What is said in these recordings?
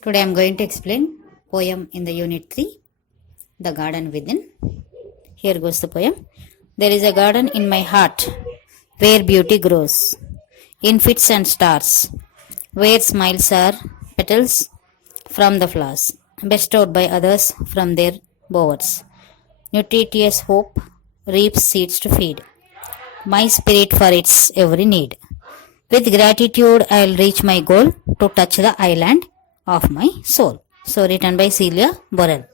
Today I am going to explain poem in the unit 3, The Garden Within. Here goes the poem. There is a garden in my heart where beauty grows in fits and starts, where smiles are petals from the flowers bestowed by others from their bowers. Nutritious hope reaps seeds to feed my spirit for its every need. With gratitude, I'll reach my goal to touch the island of my soul. So, written by Celia Borel.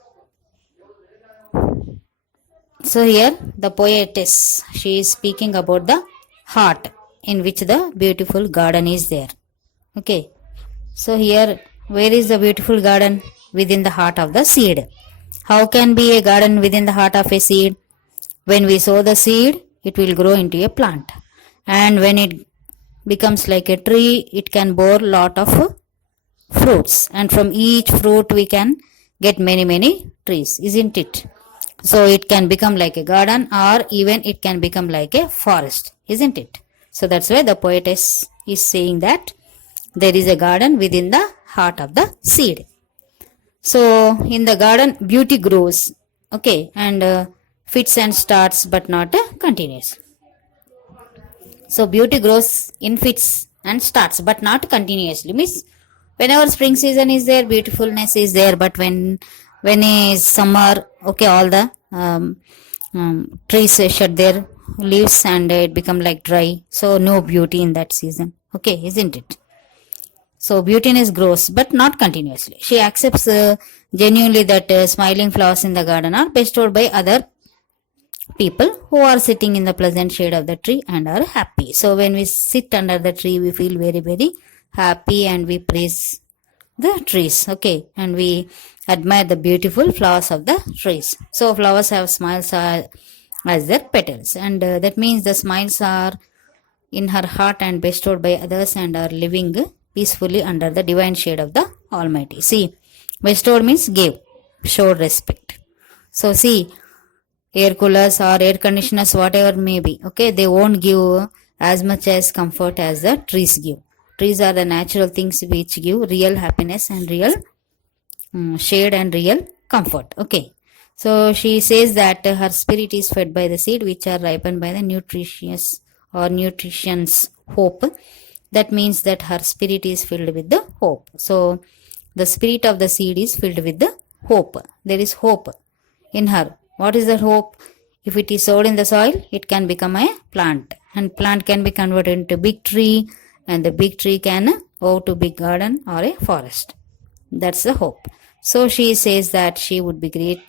So, here the poetess, she is speaking about the heart in which the beautiful garden is there. Okay. So, here, where is the beautiful garden? Within the heart of the seed. How can be a garden within the heart of a seed? When we sow the seed, it will grow into a plant. And when it becomes like a tree, it can bear lot of fruits, and from each fruit we can get many trees, isn't it? So it can become like a garden, or even it can become like a forest, isn't it? So that's why the poetess is saying that there is a garden within the heart of the seed. So in the garden beauty grows, okay, and fits and starts, but not continuous. So beauty grows in fits and starts, but not continuously. Means whenever spring season is there, beautifulness is there. But when is summer, okay, all the trees shed their leaves and it become like dry. So no beauty in that season. Okay, isn't it? So beautiness grows, but not continuously. She accepts genuinely that smiling flowers in the garden are bestowed by other people who are sitting in the pleasant shade of the tree and are happy. So when we sit under the tree, we feel very happy and we praise the trees, okay, and we admire the beautiful flowers of the trees. So flowers have smiles as their petals, and that means the smiles are in her heart and bestowed by others and are living peacefully under the divine shade of the Almighty. See, bestowed means gave, showed respect. So see, air coolers or air conditioners, whatever may be, okay, they won't give as much as comfort as the trees give. Trees are the natural things which give real happiness and real shade and real comfort, okay. So she says that her spirit is fed by the seed which are ripened by the nutritious or nutrition's hope. That means that her spirit is filled with the hope. So the spirit of the seed is filled with the hope. There is hope in her. What is the hope? If it is sowed in the soil, it can become a plant, and plant can be converted into big tree, and the big tree can go to big garden or a forest. That's the hope. So she says that she would be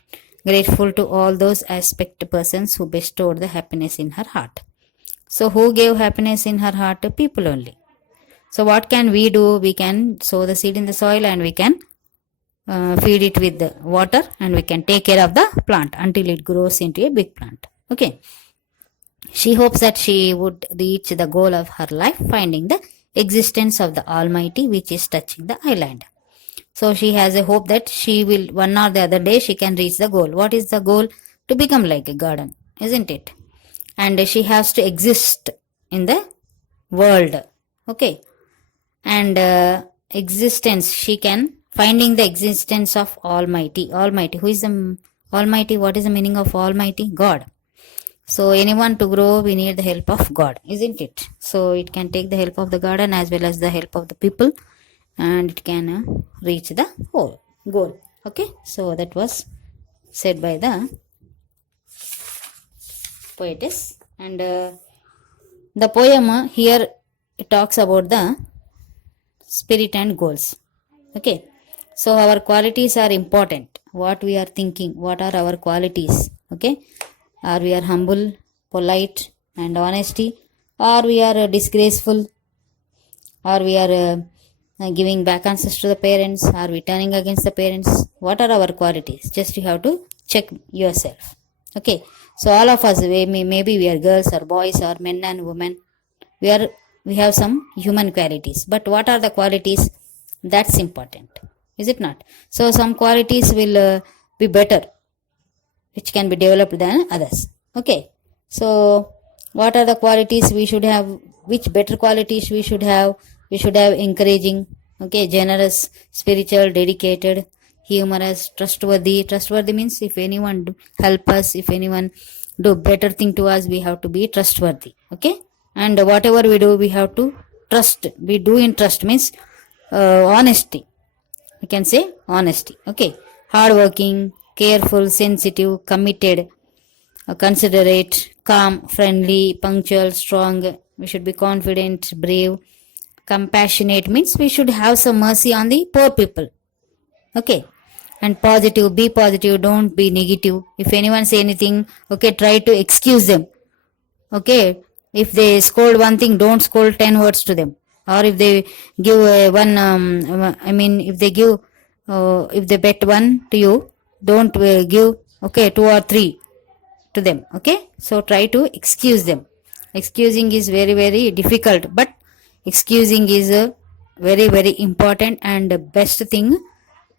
grateful to all those aspect persons who bestowed the happiness in her heart. So who gave happiness in her heart? People only. So what can we do? We can sow the seed in the soil and we can feed it with the water, and we can take care of the plant until it grows into a big plant. Okay. She hopes that she would reach the goal of her life, finding the existence of the Almighty which is touching the island. So she has a hope that she will, one or the other day, she can reach the goal. What is the goal? To become like a garden, isn't it? And she has to exist in the world. Okay. And existence, she can finding the existence of Almighty. Almighty. Who is the Almighty? What is the meaning of Almighty? God. So anyone to grow, we need the help of God, isn't it? So it can take the help of the garden as well as the help of the people, and it can reach the whole goal. Okay. So that was said by the poetess. And the poem here, it talks about the spirit and goals. Okay. So our qualities are important. What we are thinking, what are our qualities? Okay. Are we are humble, polite and honesty, or we are disgraceful, or we are giving back answers to the parents, are we turning against the parents? What are our qualities? Just you have to check yourself. Okay. So all of us, maybe we are girls or boys or men and women, we have some human qualities, but what are the qualities? That's important, is it not? So some qualities will be better, which can be developed than others. Okay. So what are the qualities we should have? Which better qualities we should have? We should have encouraging, Okay, generous, spiritual, dedicated, humorous, trustworthy. Trustworthy means if anyone help us, if anyone do better thing to us, we have to be trustworthy. Okay, and whatever we do, we have to trust. We do in trust means honesty. We can say honesty. Okay, hardworking, careful, sensitive, committed, considerate, calm, friendly, punctual, strong. We should be confident, brave. Compassionate means we should have some mercy on the poor people. Okay. And positive, be positive, don't be negative. If anyone say anything, okay, try to excuse them. Okay. If they scold one thing, don't scold 10 words to them. Or if they give if they bet one to you, don't give, okay, two or three to them. Okay. So try to excuse them. Excusing is very, very difficult, but excusing is a very, very important and best thing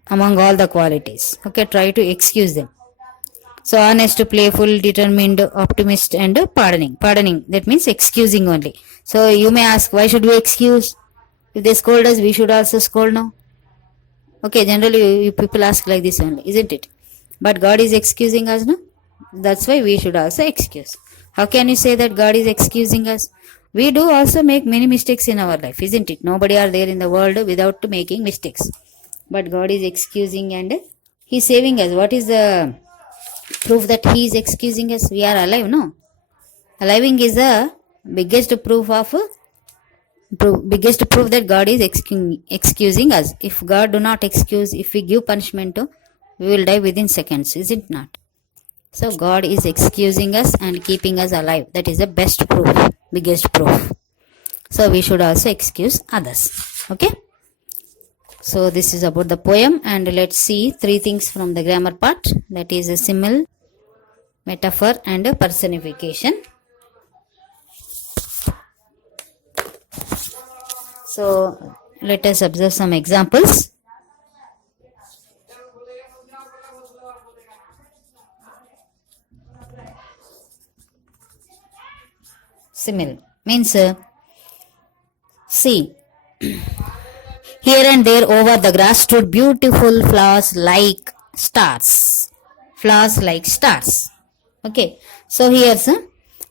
among all the qualities. Okay, try to excuse them. So honest, playful, determined, optimist, and pardoning. Pardoning, that means excusing only. So you may ask, why should we excuse? If they scold us, we should also scold now. Okay, generally you people ask like this only, isn't it? But God is excusing us, no? That's why we should also excuse. How can you say that God is excusing us? We do also make many mistakes in our life, isn't it? Nobody are there in the world without making mistakes. But God is excusing and He is saving us. What is the proof that He is excusing us? We are alive, no? Aliving is the biggest proof that God is excusing us. If God do not excuse, if we give punishment, we will die within seconds, is it not? So God is excusing us and keeping us alive. That is the best proof, biggest proof. So we should also excuse others. Okay. So this is about the poem, and let's see three things from the grammar part. That is a simile, metaphor, and a personification. So let us observe some examples. Simile means see. Here and there over the grass stood beautiful flowers like stars. Flowers like stars. Okay. So here's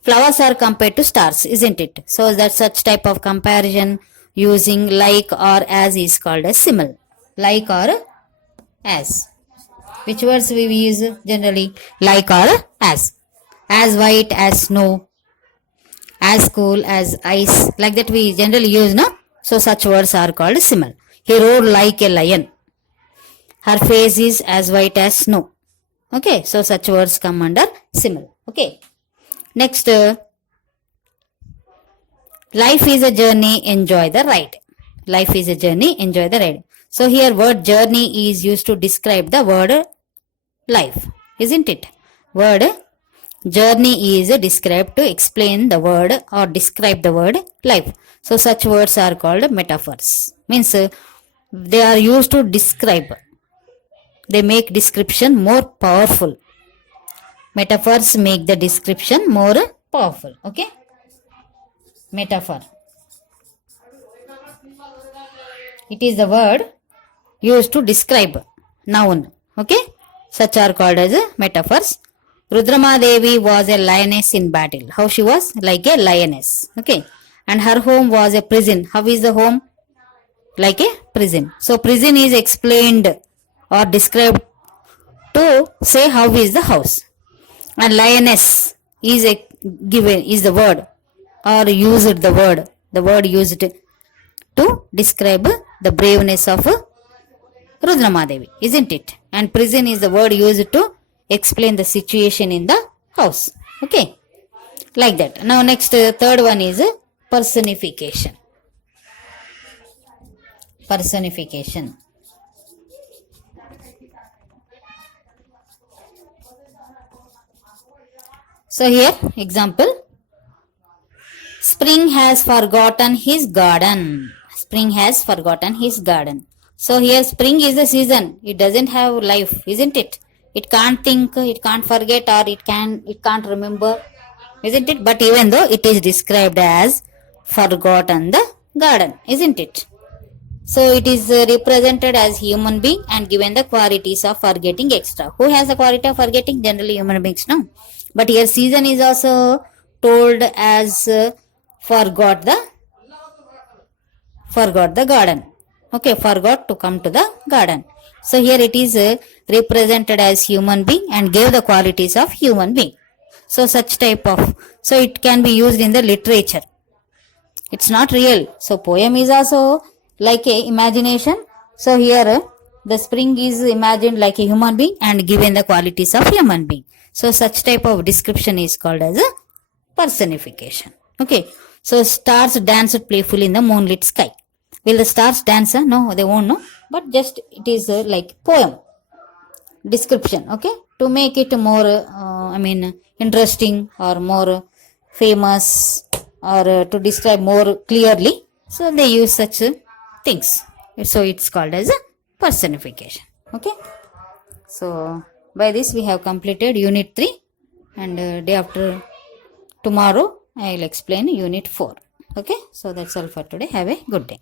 flowers are compared to stars, isn't it? So that such type of comparison using like or as is called a simile. Like or as. Which words we use generally? Like or as. As white as snow. As cool as ice. Like that we generally use, no? So such words are called simile. He roared like a lion. Her face is as white as snow. Okay, so such words come under simile. Okay. Next, life is a journey, enjoy the ride. Life is a journey, enjoy the ride. So here word journey is used to describe the word life, isn't it? Word journey is described to explain the word or describe the word life. So such words are called metaphors. Means they are used to describe. They make description more powerful. Metaphors make the description more powerful. Okay. Metaphor. It is the word used to describe noun. Okay. Such are called as metaphors. Rudramadevi was a lioness in battle. How she was? Like a lioness. Okay. And her home was a prison. How is the home? Like a prison. So prison is explained or described to say how is the house. And lioness is given, is the word or used the word. The word used to describe the braveness of Rudramadevi, isn't it? And prison is the word used to explain the situation in the house. Okay. Like that. Now next third one is personification. Personification. So here example. Spring has forgotten his garden. Spring has forgotten his garden. So here spring is the season. It doesn't have life, isn't it? It can't think, it can't forget, or it can't remember, isn't it? But even though it is described as forgotten the garden, isn't it? So it is represented as human being and given the qualities of forgetting extra. Who has the quality of forgetting? Generally human beings, no. But here season is also told as forgot the garden. Okay, forgot to come to the garden. So here it is represented as human being and gave the qualities of human being. So such type of, so it can be used in the literature. It's not real. So poem is also like a imagination. So here the spring is imagined like a human being and given the qualities of human being. So such type of description is called as a personification. Okay. So stars danced playfully in the moonlit sky. Will the stars dance? No, they won't know. But just it is like poem description. Okay. To make it more, interesting or more famous or to describe more clearly. So they use such things. So it's called as a personification. Okay. So by this we have completed unit 3 and day after tomorrow I will explain unit 4. Okay. So that's all for today. Have a good day.